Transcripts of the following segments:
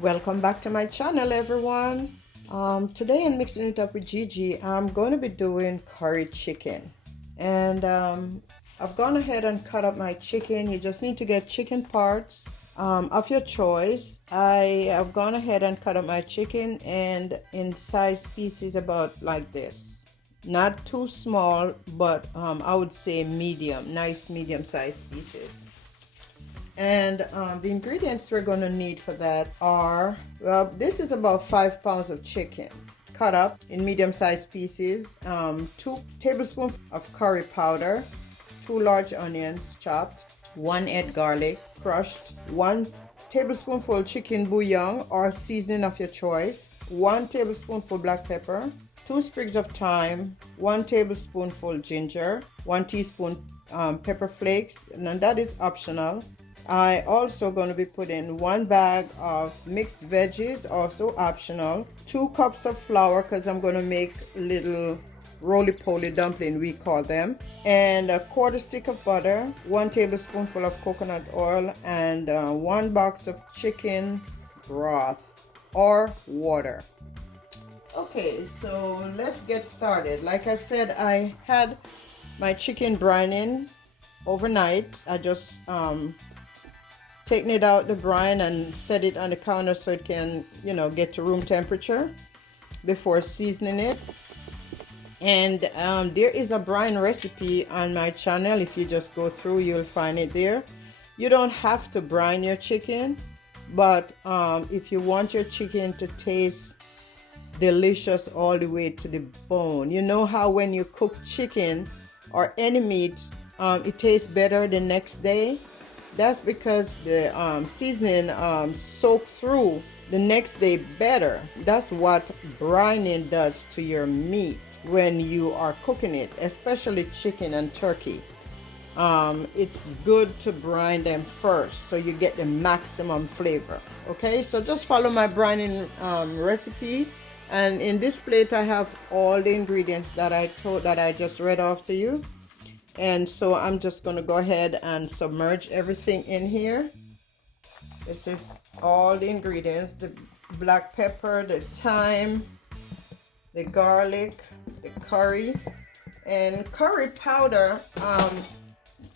Welcome back to my channel, everyone. Today in Mixing It Up with Gigi, I'm going to be doing curry chicken. And I've gone ahead and cut up my chicken. You just need to get chicken parts of your choice. I have gone ahead and cut up my chicken and in size pieces about like this. Not too small, but I would say medium, nice medium sized pieces. And the ingredients we're going to need for that are, well, this is about 5 pounds of chicken cut up in medium-sized pieces, 2 tablespoons of curry powder, 2 large onions chopped, 1 head garlic crushed, 1 tablespoonful chicken bouillon or seasoning of your choice, 1 tablespoonful black pepper, 2 sprigs of thyme, 1 tablespoonful ginger, 1 teaspoon pepper flakes, and that is optional. I also going to be putting 1 bag of mixed veggies, also optional, 2 cups of flour because I'm going to make little roly-poly dumpling, we call them, and a quarter stick of butter, 1 tablespoonful of coconut oil, and 1 box of chicken broth or water. Okay, so let's get started. Like I said, I had my chicken brining overnight. I just taking it out the brine and set it on the counter so it can, get to room temperature before seasoning it. And there is a brine recipe on my channel. If you just go through, you'll find it there. You don't have to brine your chicken, but if you want your chicken to taste delicious all the way to the bone, you know how when you cook chicken or any meat, it tastes better the next day? That's because the seasoning soak through the next day better. That's what brining does to your meat when you are cooking it, especially chicken and turkey. It's good to brine them first so you get the maximum flavor. Okay, so just follow my brining recipe. And in this plate I have all the ingredients that I just read off to you. And so I'm just going to go ahead and submerge everything in here. This is all the ingredients: the black pepper, the thyme, the garlic, the curry, and curry powder.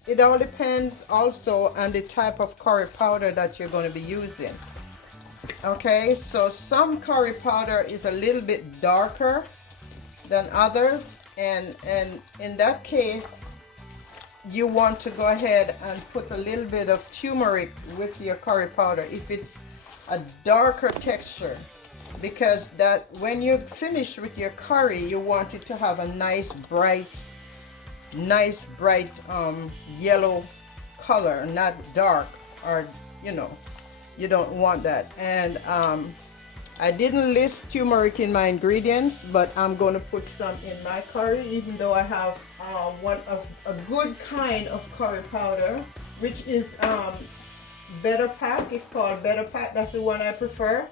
It all depends also on the type of curry powder that you're going to be using. Okay, so some curry powder is a little bit darker than others, and in that case you want to go ahead and put a little bit of turmeric with your curry powder if it's a darker texture, because that when you finish with your curry you want it to have a nice bright yellow color, not dark, or you don't want that. And I didn't list turmeric in my ingredients, but I'm going to put some in my curry, even though I have one of a good kind of curry powder, which is Better Pack. It's called Better Pack. That's the one I prefer,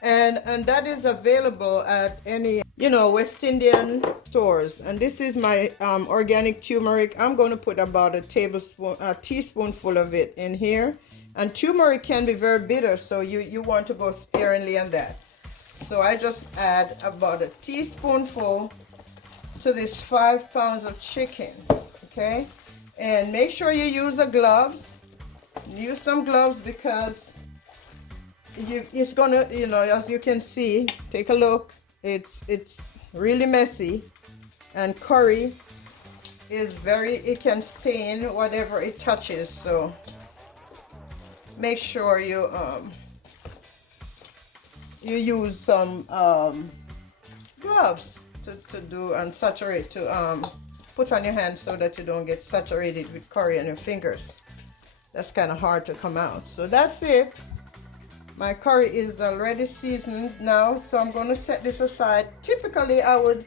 and that is available at any West Indian stores. And this is my organic turmeric. I'm going to put about a teaspoonful of it in here. And turmeric can be very bitter, so you want to go sparingly on that. So I just add about a teaspoonful to this 5 pounds of chicken. Okay, and make sure you use gloves. Use some gloves because it's gonna, as you can see, take a look. It's really messy, and curry is it can stain whatever it touches. So make sure you use some gloves to do and saturate, to put on your hands so that you don't get saturated with curry on your fingers. That's kind of hard to come out. So that's it. My curry is already seasoned now, so I'm going to set this aside. Typically I would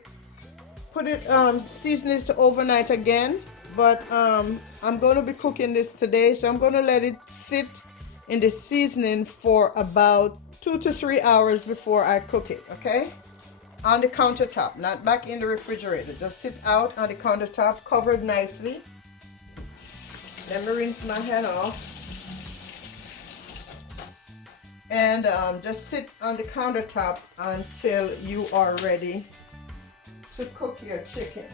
put it season this to overnight again, but I'm going to be cooking this today, so I'm going to let it sit in the seasoning for about 2 to 3 hours before I cook it. Okay, on the countertop, not back in the refrigerator. Just sit out on the countertop, covered nicely. Let me rinse my hand off. and just sit on the countertop until you are ready to cook your chicken.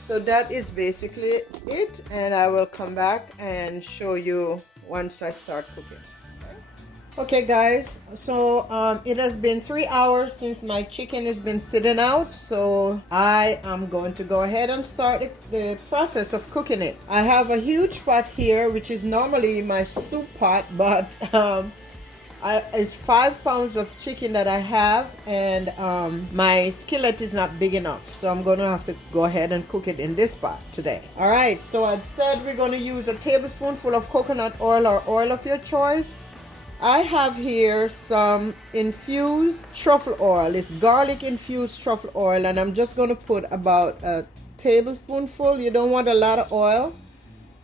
So that is basically it, and I will come back and show you once I start cooking. Okay guys, so it has been 3 hours since my chicken has been sitting out, so I am going to go ahead and start the process of cooking it. I have a huge pot here, which is normally my soup pot, but it's 5 pounds of chicken that I have, and my skillet is not big enough, so I'm gonna have to go ahead and cook it in this pot today. All right, so I said we're gonna use a tablespoonful of coconut oil or oil of your choice. I have here some infused truffle oil. It's garlic infused truffle oil, and I'm just going to put about a tablespoonful. You don't want a lot of oil.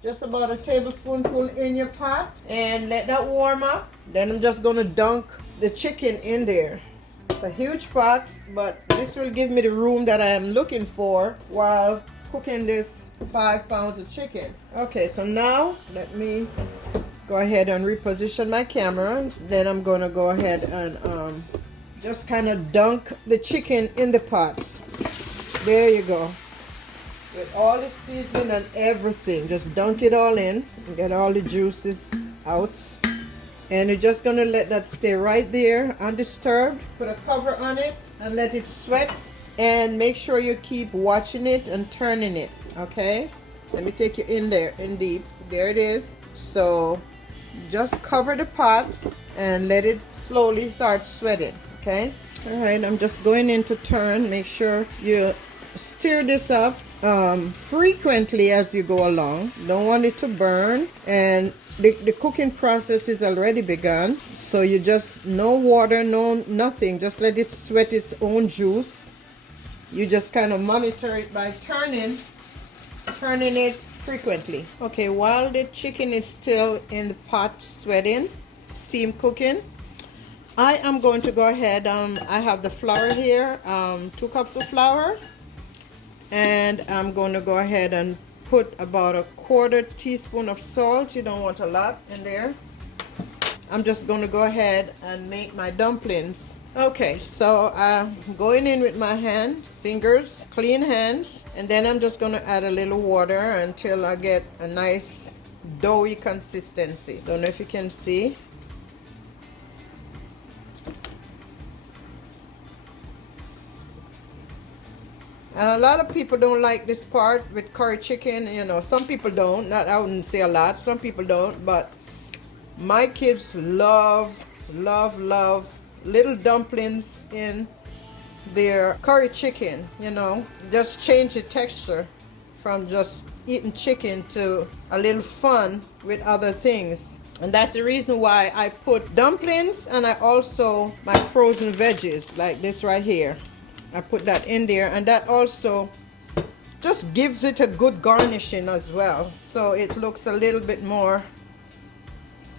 Just about a tablespoonful in your pot, and let that warm up. Then I'm just going to dunk the chicken in there. It's a huge pot, but this will give me the room that I am looking for while cooking this 5 pounds of chicken. Okay, so now let me go ahead and reposition my camera. Then I'm gonna go ahead and just kind of dunk the chicken in the pot. There you go. With all the seasoning and everything, just dunk it all in and get all the juices out. And you're just gonna let that stay right there undisturbed. Put a cover on it and let it sweat, and make sure you keep watching it and turning it. Okay, let me take you in there, in deep. There it is. So just cover the pot and let it slowly start sweating. Okay, all right, I'm just going in to turn. Make sure you stir this up frequently as you go along. Don't want it to burn, and the cooking process is already begun, so you just, no water, no nothing, just let it sweat its own juice. You just kind of monitor it by turning it frequently. Okay, while the chicken is still in the pot sweating, steam cooking, I am going to go ahead, I have the flour here, 2 cups of flour, and I'm going to go ahead and put about a 1/4 teaspoon of salt. You don't want a lot in there. I'm just going to go ahead and make my dumplings. Okay, so I'm going in with my fingers, clean hands, and then I'm just going to add a little water until I get a nice doughy consistency. Don't know if you can see. And a lot of people don't like this part with curry chicken. You know, some people don't. Not, I wouldn't say a lot. Some people don't, but my kids love little dumplings in their curry chicken. You know, just change the texture from just eating chicken to a little fun with other things. And that's the reason why I put dumplings, and I also my frozen veggies like this right here. I put that in there, and that also just gives it a good garnishing as well, so it looks a little bit more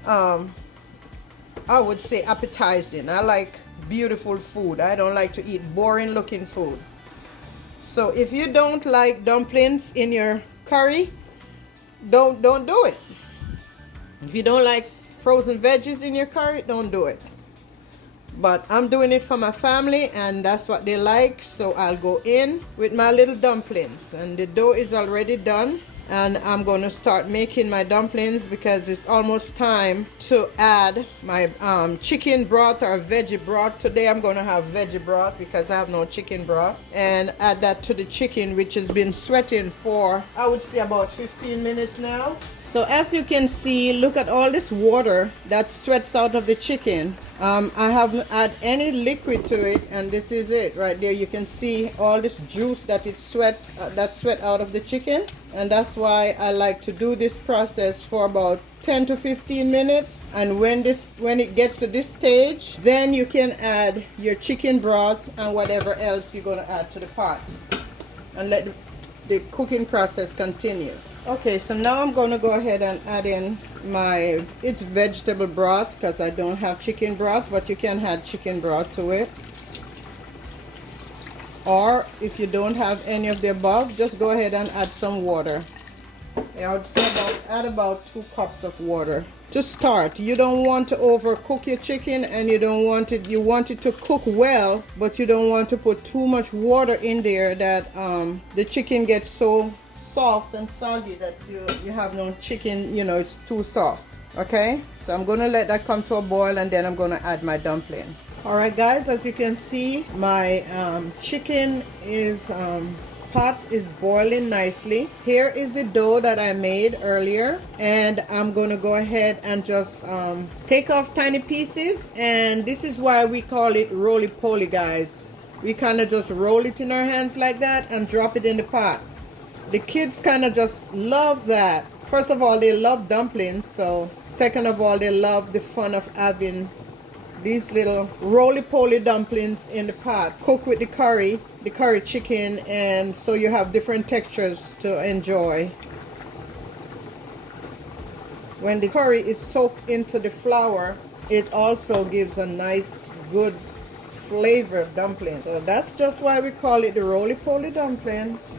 I would say appetizing. I like beautiful food. I don't like to eat boring looking food. So if you don't like dumplings in your curry, don't do it. If you don't like frozen veggies in your curry, don't do it. But I'm doing it for my family, and that's what they like, so I'll go in with my little dumplings. And the dough is already done, and I'm going to start making my dumplings because it's almost time to add my chicken broth or veggie broth. Today I'm going to have veggie broth because I have no chicken broth, and add that to the chicken, which has been sweating for, I would say, about 15 minutes now. So as you can see, look at all this water that sweats out of the chicken. I haven't added any liquid to it, and this is it right there. You can see all this juice that it sweats, that sweat out of the chicken, and that's why I like to do this process for about 10 to 15 minutes. And when it gets to this stage, then you can add your chicken broth and whatever else you're going to add to the pot, and let the cooking process continue. Okay, so now I'm going to go ahead and add in it's vegetable broth because I don't have chicken broth, but you can add chicken broth to it. Or if you don't have any of the above, just go ahead and add some water. I would say add about 2 cups of water. to start. You don't want to overcook your chicken, and you want it to cook well, but you don't want to put too much water in there that the chicken gets so soft and soggy that you have no chicken, you know, it's too soft. Okay, so I'm gonna let that come to a boil, and then I'm gonna add my dumpling. All right guys, as you can see, my chicken is pot is boiling nicely. Here is the dough that I made earlier, and I'm gonna go ahead and just take off tiny pieces, and this is why we call it roly-poly, guys. We kind of just roll it in our hands like that and drop it in the pot. The kids kind of just love that. First of all, they love dumplings, so second of all, they love the fun of having these little roly-poly dumplings in the pot, cooked with the curry chicken, and so you have different textures to enjoy. When the curry is soaked into the flour, it also gives a nice, good flavor of dumpling. So that's just why we call it the roly-poly dumplings.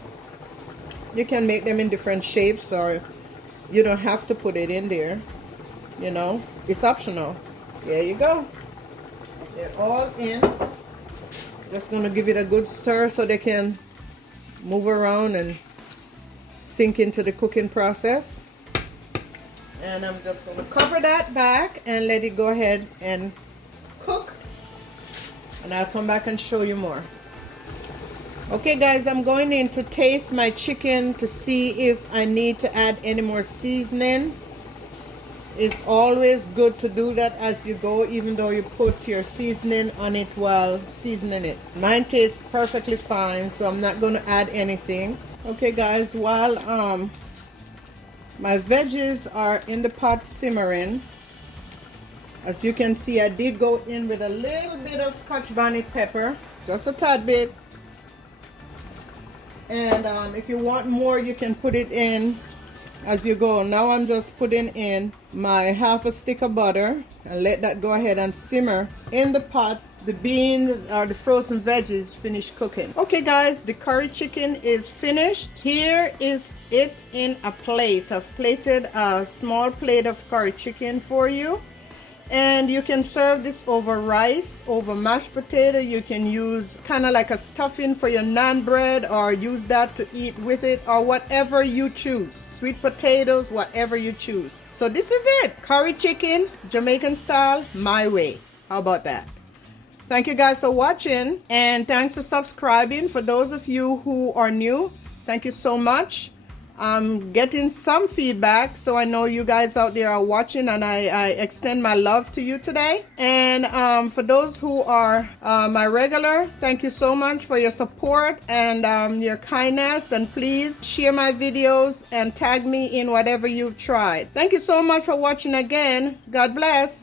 You can make them in different shapes, or you don't have to put it in there. You know, it's optional. There you go. They're all in. Just going to give it a good stir so they can move around and sink into the cooking process. And I'm just going to cover that back and let it go ahead and cook. And I'll come back and show you more. Okay guys, I'm going in to taste my chicken to see if I need to add any more seasoning. It's always good to do that as you go, even though you put your seasoning on it while seasoning it. Mine tastes perfectly fine, so I'm not going to add anything. Okay guys, while my veggies are in the pot simmering, as you can see, I did go in with a little bit of Scotch bonnet pepper, just a tad bit. And if you want more, you can put it in as you go. Now I'm just putting in my half a stick of butter and let that go ahead and simmer in the pot. The beans or the frozen veggies finish cooking. Okay guys, the curry chicken is finished. Here is it in a plate. I've plated a small plate of curry chicken for you. And you can serve this over rice, over mashed potato. You can use kind of like a stuffing for your naan bread, or use that to eat with it, or whatever you choose. Sweet potatoes, whatever you choose. So this is it. Curry chicken, Jamaican style, my way. How about that? Thank you guys for watching, and thanks for subscribing. For those of you who are new, thank you so much. I'm getting some feedback, so I know you guys out there are watching, and I extend my love to you today. And for those who are my regular, thank you so much for your support and your kindness, and please share my videos and tag me in whatever you've tried. Thank you so much for watching again. God bless.